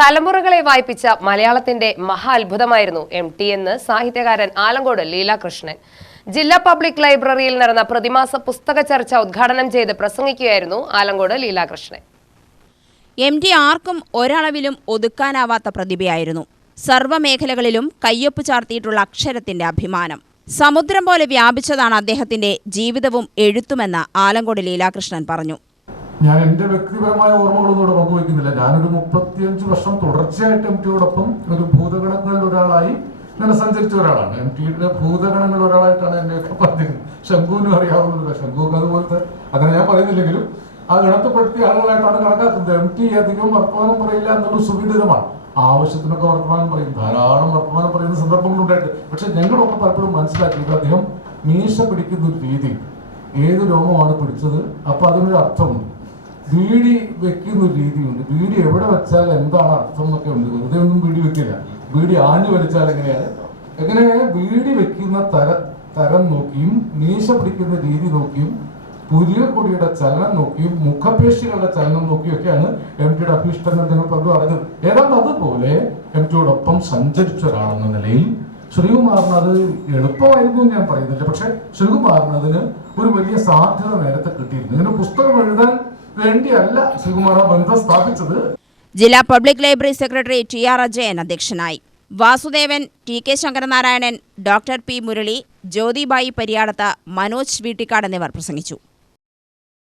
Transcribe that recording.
തലമുറകളെ വായിപ്പിച്ച മലയാളത്തിന്റെ മഹാ അത്ഭുതമായിരുന്നു MT എന്ന് സാഹിത്യകാരൻ ആലങ്കോട് ലീലാകൃഷ്ണൻ. ജില്ലാ പബ്ലിക് ലൈബ്രറിയിൽ നടന്ന പ്രതിമാസ പുസ്തക ചർച്ച ഉദ്ഘാടനം ചെയ്ത് പ്രസംഗിക്കുകയായിരുന്നു ആലങ്കോട് ലീലാകൃഷ്ണൻ. MT ആർക്കും ഒരളവിലും ഒതുക്കാനാവാത്ത പ്രതിഭയായിരുന്നു. സർവ്വമേഖലകളിലും കയ്യൊപ്പ് ചാർത്തിയിട്ടുള്ള അക്ഷരത്തിന്റെ അഭിമാനം. സമുദ്രം പോലെ വ്യാപിച്ചതാണ് അദ്ദേഹത്തിന്റെ ജീവിതവും എഴുത്തുമെന്ന് ആലങ്കോട് ലീലാകൃഷ്ണൻ പറഞ്ഞു. ഞാൻ എൻ്റെ വ്യക്തിപരമായ ഓർമ്മകളൊന്നും പങ്കുവയ്ക്കുന്നില്ല. ഞാനൊരു 35 വർഷം തുടർച്ചയായിട്ട് MTയോടൊപ്പം ഒരു ഭൂതഗണങ്ങളിൽ ഒരാളായി ഇങ്ങനെ സഞ്ചരിച്ച ഒരാളാണ്. MTയുടെ ഭൂതഗണങ്ങളിൽ ഒരാളായിട്ടാണ് എന്നെയൊക്കെ പറഞ്ഞത്. ശംഖുവിനും അറിയാവുന്നതില്ല, ശംഖുക്ക് അതുപോലത്തെ അങ്ങനെ ഞാൻ പറയുന്നില്ലെങ്കിലും ആ ഗണത്തിൽപ്പെടുത്തിയ ആളുകളായിട്ടാണ് കണക്കാക്കുന്നത്. MT അധികം വർത്തമാനം പറയില്ല എന്നുള്ള സുവിദിതമാണ്. ആവശ്യത്തിനൊക്കെ വർത്തമാനം പറയും, ധാരാളം വർത്തമാനം പറയുന്ന സന്ദർഭങ്ങളുണ്ടായിട്ട്. പക്ഷെ ഞങ്ങളൊക്കെ പലപ്പോഴും മനസ്സിലാക്കിയത് അദ്ദേഹം മീശ പിടിക്കുന്ന ഒരു രീതി, ഏത് രോഗമാണ് പിടിച്ചത് അപ്പൊ അതിനൊരു അർത്ഥമുണ്ട്. ബീഡി വെക്കുന്ന ഒരു രീതിയുണ്ട്, ബീഡി എവിടെ വെച്ചാൽ എന്താണ് അർത്ഥം എന്നൊക്കെ ഉണ്ട്. വെറുതെ ഒന്നും ബീഡി വെക്കില്ല, ബീഡി ആഞ്ഞു വലിച്ചാൽ എങ്ങനെ ബീഡി വെക്കുന്ന തരം നോക്കിയും മീശ പിടിക്കുന്ന രീതി നോക്കിയും പുരികക്കൊടിയുടെ ചലനം നോക്കിയും മുഖപേശികളുടെ ചലനം നോക്കിയൊക്കെയാണ് MTയുടെ അഭീഷ്ടങ്ങൾ ഞങ്ങൾ പലരും അറിഞ്ഞത്. ഏതാണ്ട് അതുപോലെ MTയോടൊപ്പം സഞ്ചരിച്ച ഒരാളെന്ന നിലയിൽ ശ്രീകുമാറിന് അത് എളുപ്പമായിരുന്നു ഞാൻ പറയുന്നില്ല, പക്ഷെ ശ്രീകുമാറിന് അതിന് ഒരു വലിയ സാധ്യത നേരത്തെ കിട്ടിയിരുന്നു. ഇങ്ങനെ പുസ്തകം എഴുതാൻ വേണ്ടിയല്ല ശ്രീകുമാർ ആ ബന്ധം സ്ഥാപിച്ചത്. ജില്ലാ public library secretary TR Ajayan അധ്യക്ഷനായി. Vasudevan, TK Sankaranarayanan, doctor P Murali, Jyothibai Pariyadath, Manoj Veettikkad എന്നിവർ പ്രസംഗിച്ചു.